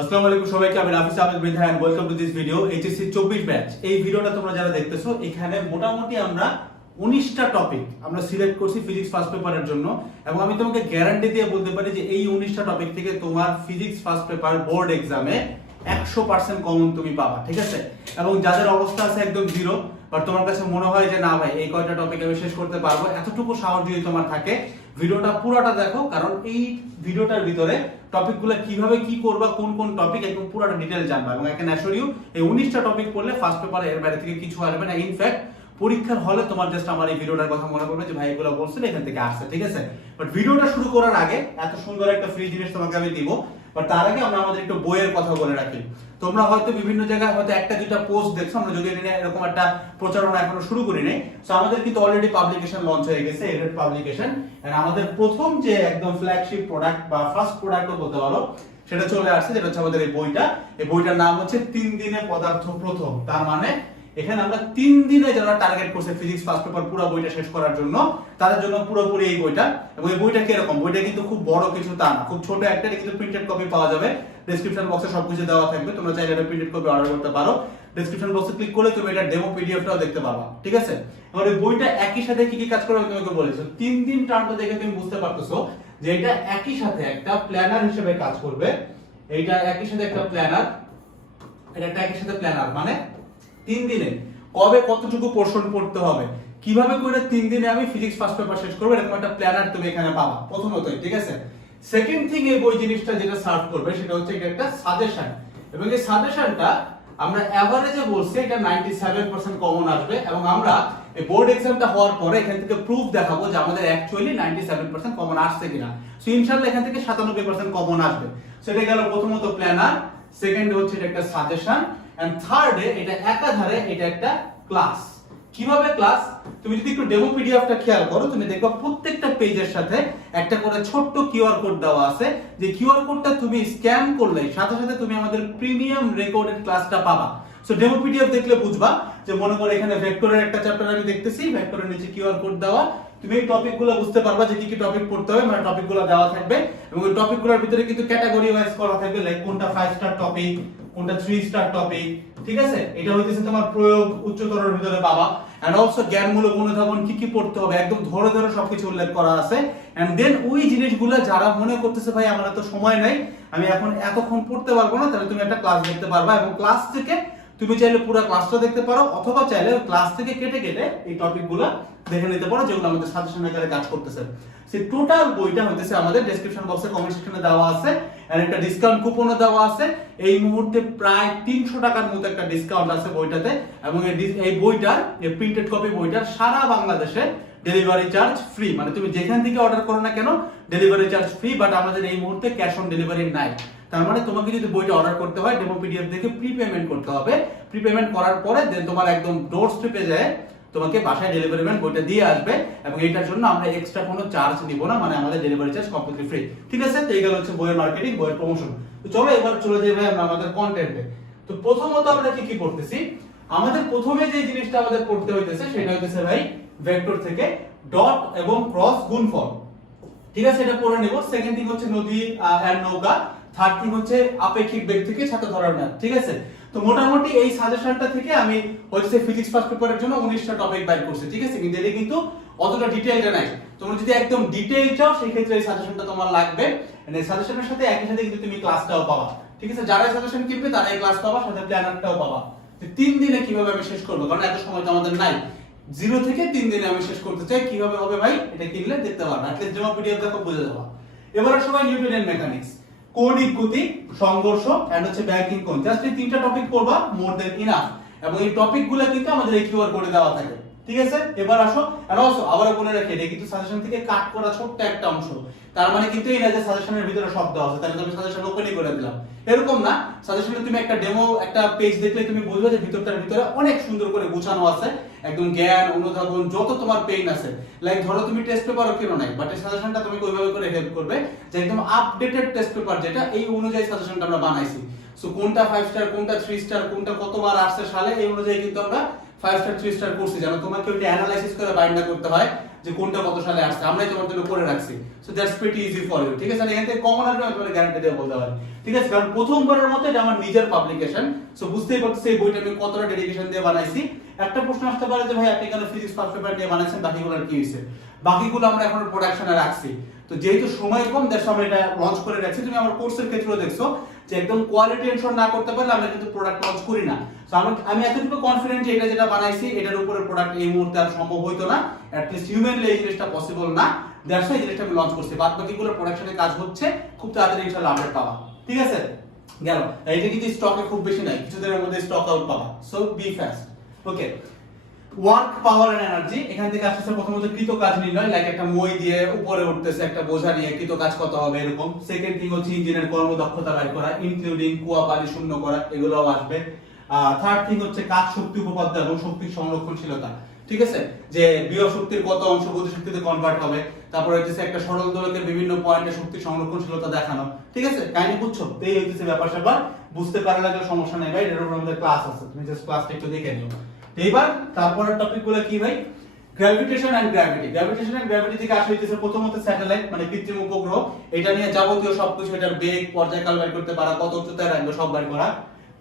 আসসালামু আলাইকুম সবাইকে, আমি Rafis Ahmed and welcome to this video HSC 24 batch এই ভিডিওটা তোমরা যারা দেখতেছো, এখানে মোটামুটি আমরা 19টা টপিক আমরা সিলেক্ট করছি ফিজিক্স ফার্স্ট পেপারের জন্য। এবং আমি তোমাকে গ্যারান্টি দিয়ে বলতে পারি যে এই 19টা টপিক থেকে তোমার ফিজিক্স ফার্স্ট পেপার বোর্ড এক্সামে 100% কমন তুমি পাবা, ঠিক আছে? এবং যাদের অবস্থা আছে একদম জিরো বাট তোমার কাছে মনে হয় যে না ভাই, এই কয়টা টপিক আমি শেষ করতে পারব, এতটুকু সাহস যদি তোমার থাকে, ভিডিওটা পুরোটা দেখো, কারণ এই ভিডিওটার ভিতরে টপিকগুলো কীভাবে কি করবা, কোন কোন টপিক একদম পুরোটা ডিটেল জানবা। এবং অ্যাসিওর ইউ এই 19টা টপিক পড়লে ফার্স্ট পেপারে এর বাইরে থেকে কিছু আসবে না। ইনফ্যাক্ট পরীক্ষার হলে তোমার জাস্ট আমার এই ভিডিওটার কথা মনে পড়বে যে ভাই, এগুলো বলছিল, এখান থেকে আসছে, ঠিক আছে? বাট ভিডিওটা শুরু করার আগে, এত সুন্দর একটা ফ্রি জিনিস তোমাকে আমি দিব বাট তার আগে আমরা আমাদের একটু বইয়ের কথা বলে রাখি। তোমরা হয়তো বিভিন্ন জায়গায় হয়তো একটা দুইটা পোস্ট দেখছ, আমরা যদি এটা এরকম একটা প্রচারণা এখনও শুরু করি নাই। সো আমাদের কিন্তু অলরেডি পাবলিকেশন লঞ্চ হয়ে গেছে এডেড পাবলিকেশন এন্ড আমাদের প্রথম যে একদম ফ্ল্যাগশিপ প্রোডাক্ট বা ফার্স্ট প্রোডাক্টও বলতে পারো, সেটা চলে আসছে, যেটা হচ্ছে আমাদের এই বইটা। এই বইটার নাম হচ্ছে তিন দিনে পদার্থ প্রথম। তার মানে এখানে আমরা তিন দিনে যারা টার্গেট করছে ফিজিক্স ফার্স্ট পেপার পুরো বইটা শেষ করার জন্য, তাদের জন্য পুরোপুরি এই বইটা। এবং এই বইটা কীরকম? বইটা কিন্তু খুব বড় কিছু তা না। খুব ছোট একটা কিন্তু প্রিন্টেড কপি পাওয়া যাবে। ডেসক্রিপশন বক্সে সবকিছু দেওয়া থাকবে। তোমরা চাইলে এটা প্রিন্টেড কপি অর্ডার করতে পারো। ডেসক্রিপশন বক্সে ক্লিক করলে তুমি এটা ডেমো পিডিএফটাও দেখতে পাবা। ঠিক আছে? এবার এই বইটা একই সাথে কি কি কাজ করবে তোমাকে বলেছি। তিন দিন টার্মটা দেখে তুমি বুঝতে পারতেছো যে এটা একই সাথে একটা প্ল্যানার হিসেবে কাজ করবে। এইটা একই সাথে একটা প্ল্যানার এটা একটা একই সাথে প্ল্যানার মানে তিন দিনে। কবে কতটুকু পোর্শন পড়তে হবে? কীভাবে করে তিন দিনে আমি ফিজিক্স ফার্স্ট পেপার শেষ করব? এরকম একটা প্ল্যানার তুমি এখানে পাবা, প্রথমতই, ঠিক আছে? সেকেন্ড থিং এই বই জিনিসটা যেটা সার্ভ করবে, সেটা হচ্ছে একটা সাজেশন এবং এই সাজেশনটা আমরা এভারেজে বলছি, এটা 97% কমন আসবে। এবং আমরা এই বোর্ড এক্সামটা হওয়ার পরে এখান থেকে প্রুফ দেখাবো যে আমাদের অ্যাকচুয়ালি 97% কমন আসছে কিনা। সো এখান থেকে 97% কমন আসবে। সেটা গেল প্রথমত প্ল্যানার সেকেন্ড হচ্ছে এটা একটা সাজেশন এন্ড থার্ডে এটা একাধারে এটা একটা ক্লাস কীভাবে ক্লাস তুমি যদি একটু ডেমো পিডিএফটা খেয়াল করো, তুমি দেখবা প্রত্যেকটা পেজের সাথে একটা করে ছোট্ট কিউআর কোড দেওয়া আছে। যে কিউআর কোডটা তুমি স্ক্যান করলে, সাথে সাথে তুমি আমাদের প্রিমিয়াম রেকর্ডেড ক্লাসটা পাবা। সো ডেমো পিডিএফ দেখলে বুঝবা যে মনে করো এখানে ভেক্টরের একটা চ্যাপ্টার আমি দেখতেছি ভেক্টরের নিচে কিউআর কোড দেওয়া। তুমি এই টপিকগুলো বুঝতে পারবা যে কি কি টপিক পড়তে হবে মানে টপিকগুলো দেওয়া থাকবে। এবং ওই টপিকগুলোর ভিতরে কিন্তু ক্যাটাগরি ওয়াইজ করা থাকবে লাইক কোনটা 5 স্টার টপিক কোনটা 3 স্টার টপিক ঠিক আছে? এটা হইতেছে তোমার প্রয়োগ উচ্চতরের ভিতরে পাবা। এন্ড অলসো জ্ঞানমূলক অনুধাবন কি কি পড়তে হবে, একদম ধরে ধরে সবকিছু উল্লেখ করা আছে। এন্ড দেন ওই জিনিসগুলো যারা মনে করতেছে, ভাই, আমার এত সময় নাই, আমি এখন এতক্ষণ পড়তে পারব না, তাহলে তুমি একটা ক্লাস দেখতে পারবা। এবং ক্লাস থেকে তুমি চাইলে পুরো ক্লাসটা দেখতে পারো, অথবা চাইলে ক্লাস থেকে কেটে কেটে এই টপিকগুলো দেখে নিতে পারো, যেগুলো আমাদের সাজেশন আকারে কাজ করতেছে। সেই টোটাল বইটা হইতেছে আমাদের ডেসক্রিপশন বক্সে কমেন্ট সেকশনে দেওয়া আছে। আর একটা ডিসকাউন্ট কুপনও দেওয়া আছে। এই মুহূর্তে প্রায় তিনশো টাকার মতো একটা ডিসকাউন্ট আছে বইটাতে। এবং এই বইটার প্রিন্টেড কপি বইটার সারা বাংলাদেশে ডেলিভারি চার্জ ফ্রি মানে তুমি যেখান থেকে অর্ডার করো না কেন ডেলিভারি চার্জ ফ্রি বাট আমাদের এই মুহূর্তে ক্যাশ অন ডেলিভারি নাই। তার মানে তোমাকে যদি বইটা অর্ডার করতে হয় ডেমো পিডিএফ দেখে প্রি পেমেন্ট করতে হবে। প্রি পেমেন্ট করার পরে দেন তোমার একদম ডোর স্টেপে যায়। তোমাকে বাসায় ডেলিভারি ম্যান বইটা দিয়ে আসবে এবং এটার জন্য আমরা এক্সট্রা কোনো চার্জ নিব না মানে আমাদের ডেলিভারি চার্জ কমপ্লিটলি ফ্রি ঠিক আছে? তো এই গেল হচ্ছে বইয়ের মার্কেটিং বইয়ের প্রমোশন তো চলো এবার চলে যাই ভাই আমরা আমাদের কন্টেন্টে তো প্রথমত আমরা কি কি করতেছি? আমাদের প্রথমে যে জিনিসটা আমাদের পড়তে হইতেছে সেটা হইতেছে ভাই ভেক্টর থেকে ডট এবং ক্রস গুণফল। ঠিক আছে? এটা পড়ে নেব। সেকেন্ড থিং হচ্ছে নদী আর নৌকা। থার্ড থিং হচ্ছে আপেক্ষিক বেগ থেকে ছাত্র ধরার ম্যাথ ঠিক আছে? তো মোটামুটি এই সাজেশনটা থেকে আমি হচ্ছে ফিজিক্স ফার্স্ট পেপারের জন্য 19টা টপিক বাইর করছি, ঠিক আছে? কিন্তু এটা কিন্তু অতটা ডিটেইলটা নাই। তোমরা যদি একদম ডিটেইল চাও সেই ক্ষেত্রে এই সাজেশনটা তোমার লাগবে। এই সাজেশনের সাথে একই সাথে কিন্তু তুমি ক্লাসটাও পাবা। ঠিক আছে? যারা সাজেশন কিনবে তারা এই ক্লাস পাবা, সাথে প্ল্যানারটাও পাবা। তিন দিনে কীভাবে আমি শেষ করব? কারণ এত সময় তো আমাদের নাই। জিরো থেকে তিন দিনে আমি শেষ করতে চাই। কীভাবে হবে ভাই? এটা কিনলে দেখতে পারবে। অ্যাটলিস্ট জমা পিডিএফ দেখো, বুঝে যাবা। এবারে সবাই নিউটনের মেকানিক্স। কৌণিক গতি সংঘর্ষ এন্ড হচ্ছে ব্যাংকিং কোণ জাস্ট এই তিনটা টপিক পড়বা মোর দেন ইনাফ এবং এই টপিকগুলো কিন্তু আমাদের এই কিউআর কোডে দেওয়া থাকে। ঠিক আছে? এবার আসো। আর অলসো আবার বলে রাখি, এটা কিন্তু সাজেশন থেকে কাট করা ছোট্ট একটা অংশ। তার মানে কিন্তু এই না যে সাজেশনের ভিতরে শব্দ আছে, তাহলে তুমি সাজেশন ওপেনই করে দিলাম। এরকম না সাজেশনে তুমি একটা ডেমো একটা পেজ দেখলে তুমি বুঝবে যে ভিতরটার ভিতরে অনেক সুন্দর করে গুছানো আছে। একদম জ্ঞান, অনুধাবন, যত তোমার পেইন আছে। লাইক ধরো তুমি টেস্ট পেপারও কেন নাই বাট এই সাজেশনটা তুমি ওইভাবে করে হেল্প করবে যে একদম আপডেটেড টেস্ট পেপার যেটা, এই অনুযায়ী সাজেশনটা আমরা বানাইছি। সো কোনটা ফাইভ স্টার কোনটা থ্রি স্টার কোনটা কতবার আসছে সালে, এই অনুযায়ী কিন্তু আমরা ফাইভ স্টার থ্রি স্টার করছি যেন তোমাকে ওইটা অ্যানালাইসিস করে বাইন্ড না করতে হয় যে কোনটা কত সালে আসছে। আমরাই তোমার জন্য করে রাখছি। So that's pretty easy for you ঠিক আছে? এখান থেকে কমন আসবে আমি তোমাকে গ্যারান্টি দিয়ে বলতে পারি। ঠিক আছে? কারণ প্রথমবারের মতো এটা আমার নিজের পাবলিকেশন সো বুঝতেই পারছ এই বইটা আমি কতটা ডেডিকেশন দিয়ে বানাইছি। একটা প্রশ্ন আসতে পারে যে, ভাই, আপনি কেন ফিজিক্স ফার্স্ট পেপার নিয়ে বানাইছেন বাকিগুলো আর কি হয়েছে? বাকিগুলো আমরা এখন প্রোডাকশনে রাখছি। তো যেহেতু সময় কম দেড় আমরা এটা লঞ্চ করে রাখছি। তুমি আমার কোর্সের ক্ষেত্রেও দেখছ যে একদম কোয়ালিটি এনশোর না করতে পারলে আমরা কিন্তু প্রোডাক্ট লঞ্চ করি না। আমি এতটুকু কনফিডেন্ট যে এটা যেটা বানাইছি, এটার উপরে প্রোডাক্ট এই মুহূর্তে আর সম্ভব হইতো না। অ্যাটলিস্ট হিউম্যানলি এই জিনিসটা পসিবল না। দ্যাটস এই জিনিসটা আমি লঞ্চ করছি। বাদ বাকিগুলো প্রোডাকশনে কাজ হচ্ছে, খুব তাড়াতাড়ি ইনশাআল্লাহ আপডেট পাবা। ঠিক আছে? গেল। এটা কিন্তু স্টকে খুব বেশি নাই, কিছুদিনের মধ্যে স্টক আউট পাবা। So be fast okay work power and energy এখান থেকে আসছে প্রথমত কৃত কাজ নির্ণয় লাইক একটা মই দিয়ে উপরে উঠতেছে, একটা বোঝা নিয়ে কৃত কাজ কত হবে এরকম। সেকেন্ড থিং হচ্ছে ইঞ্জিনের কর্মদক্ষতা বের করা ইনক্লুডিং কুয়া পানি শূন্য করা, এগুলোও আসবে। থার্ড থিং হচ্ছে কাজ শক্তি উপপাদ্য এবং শক্তি সংরক্ষণশীলতা। ঠিক আছে? যে বিয় শক্তির কত অংশ গতি শক্তিতে কনভার্ট হবে, তারপর হচ্ছে একটা সরল দোলকের বিভিন্ন পয়েন্টে শক্তি সংরক্ষণশীলতা দেখানো। ঠিক আছে? কাহিনী বুঝছ? এই হচ্ছে ব্যাপার স্যাপার বুঝতে পারলে লাগলে সমস্যা নেই ভাই এর উপর আমাদের ক্লাস আছে। তুমি জাস্ট ক্লাসটা একটু দেখে নিও। এইবার তারপরের টপিকগুলো কি ভাই? Gravitation and gravity gravitation and gravity থেকে আসে হইতেছে প্রথমত স্যাটেলাইট মানে কৃত্রিম উপগ্রহ। এটা নিয়ে যাবতীয় সবকিছু, এটার বেগ, পর্যায়কাল বের করতে পারা, কত উচ্চতায় রাখবে সব বের করা,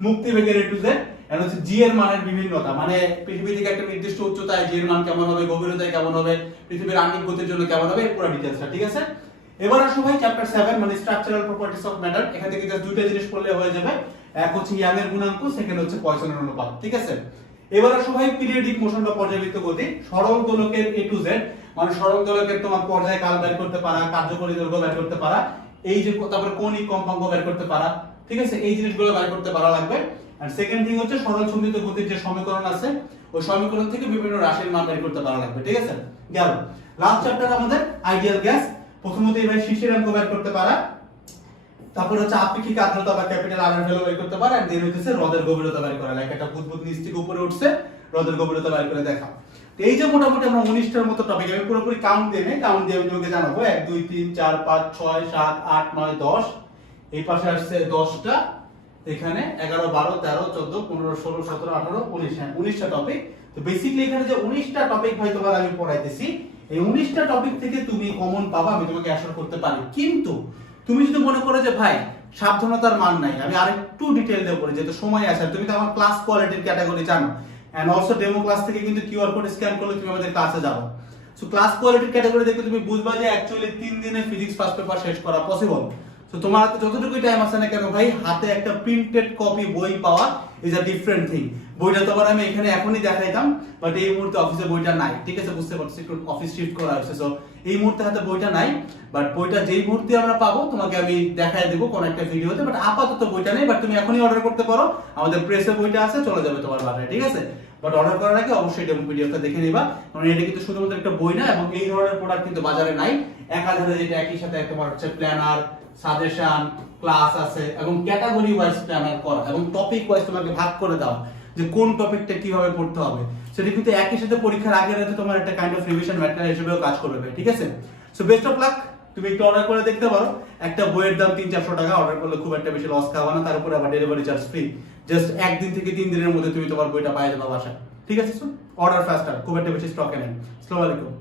মুক্তি বেগের এটু জেড এন্ড হচ্ছে জি এর মানের বিভিন্নতা। মানে পৃথিবী থেকে একটা নির্দিষ্ট উচ্চতায় জি এর মান কেমন হবে, গভীরতায় কেমন হবে, পৃথিবীর আণবিক গতির জন্য কেমন হবে পুরো ডিটেইলসটা ঠিক আছে? এবার আসো ভাই চ্যাপ্টার 7 মানে স্ট্রাকচারাল প্রপার্টিজ অফ ম্যাটার এখান থেকে জাস্ট দুইটা জিনিস পড়লে হয়ে যাবে। এক হচ্ছে ইয়াং এর গুণাঙ্ক সেকেন্ড হচ্ছে পয়সনের অনুপাত, ঠিক আছে? এবার আসো ভাই পিরিয়ডিক মোশন বা পর্যায়বৃত্ত গতি। সরল দোলকের এ টু জেড মানে সরল দোলকের তোমার পর্যায় কাল বের করতে পারা, কার্যকরী দৈর্ঘ্য বের করতে পারা, এই যে তারপরে কৌণিক কম্পাঙ্ক বের করতে পারা, ঠিক আছে? এই জিনিসগুলো বের করতে পারা লাগবে। আর সেকেন্ড থিং হচ্ছে সরল সন্ধিত গতির যে সমীকরণ আছে, ওই সমীকরণ থেকে বিভিন্ন রাশির মান বের করতে পারা লাগবে, ঠিক আছে? গেল। লাস্ট চ্যাপ্টার আমাদের আইডিয়াল গ্যাস প্রথমত এবার শিশির অঙ্ক বের করতে পারা। তারপর হচ্ছে আপেক্ষিক আর্দ্রতা বা ক্যাপিটাল আর এর ভ্যালু বের করতে পারে এন্ড দেন হচ্ছে হ্রদের গভীরতা বের করা। লাইক একটা বুদবুদ নিচ থেকে উপরে উঠছে হ্রদের গভীরতা বের করে দেখা। তো এই যে মোটামুটি আমরা 19টার মতো টপিক আমি পুরোপুরি কাউন্ট দিয়ে নেই কাউন্ট দিয়ে আমি তোমাকে জানাব। 1 2 3 4 5 6 7 8 9 10 এই পাশে আসছে 10টা এখানে 11 12 13 14 15 16 17 18 19 হ্যাঁ 19টা টপিক তো বেসিক্যালি এখানে যে 19টা টপিক ভাই তোমার আমি পড়াইতেছি, এই 19টা টপিক থেকে তুমি কমন পাবা, আমি তোমাকে অ্যাশোর করতে পারি। কিন্তু তুমি যদি মনে করো যে, ভাই, সাবধানতার মান নাই, আমি আরেকটু ডিটেল দেবো যেহেতু সময় আছে তুমি তো আমার ক্লাস কোয়ালিটির ক্যাটাগরি জানো এন্ড অলসো ডেমো ক্লাস থেকে কিন্তু কিউআর কোড স্ক্যান করলে তুমি আমাদের ক্লাসে যাব। সো ক্লাস কোয়ালিটির ক্যাটাগরি দেখলে তুমি বুঝবা যে অ্যাকচুয়ালি তিন দিনে ফিজিক্স ফার্স্ট পেপার শেষ করা পসিবল তো তোমার হাতে যতটুকু টাইম আছে না কেন ভাই, হাতে একটা প্রিন্টেড কপি বই পাওয়া ইজ আ ডিফারেন্ট থিং বইটা তোমার আমি এখানে এখনই দেখাইতাম বাট এই মুহূর্তে অফিসে বইটা নাই। ঠিক আছে, বুঝতে পারছি, একটু অফিস শিফট করা হয়েছে। সো এই মুহূর্তে হাতে বইটা নাই বাট বইটা যেই মুহূর্তে আমরা পাবো, তোমাকে আমি দেখাই দেবো কোন একটা ভিডিওতে বাট আপাতত বইটা নেই বাট তুমি এখনই অর্ডার করতে পারো। আমাদের প্রেসে বইটা আছে, চলে যাবে তোমার বাসায়, ঠিক আছে? বাট অর্ডার করার আগে অবশ্যই ডেমো ভিডিওটা দেখে নিবা, কারণ এটা কিন্তু শুধুমাত্র একটা বই না, এবং এই ধরনের প্রোডাক্ট কিন্তু বাজারে নাই। একাধারে যেটা একই সাথে তোমার হচ্ছে প্ল্যানার সাজেশন ক্লাস আছে, এবং ক্যাটাগরি ওয়াইজ প্ল্যানার করা এবং টপিক ওয়াইজ তোমাকে ভাগ করে দাও, যে কোন টপিকটা কীভাবে পড়তে হবে। সেটা কিন্তু একই সাথে পরীক্ষার আগে রাতে তোমার একটা কাইন্ড অফ রিভিশন ম্যাটেরিয়াল হিসেবেও কাজ করবে ঠিক আছে? সো বেস্ট অফ লাক তুমি একটু অর্ডার করে দেখতে পারো। একটা বইয়ের দাম তিন, চারশো টাকা অর্ডার করলে খুব একটা বেশি লস খাওয়া না তার উপরে আবার ডেলিভারি চার্জ ফ্রি জাস্ট একদিন থেকে তিন দিনের মধ্যে তুমি তোমার বইটা পাই যাবে বাসায়। ঠিক আছে অর্ডার ফাস্টার খুব একটা বেশি স্টকে নেই। আসসালামু আলাইকুম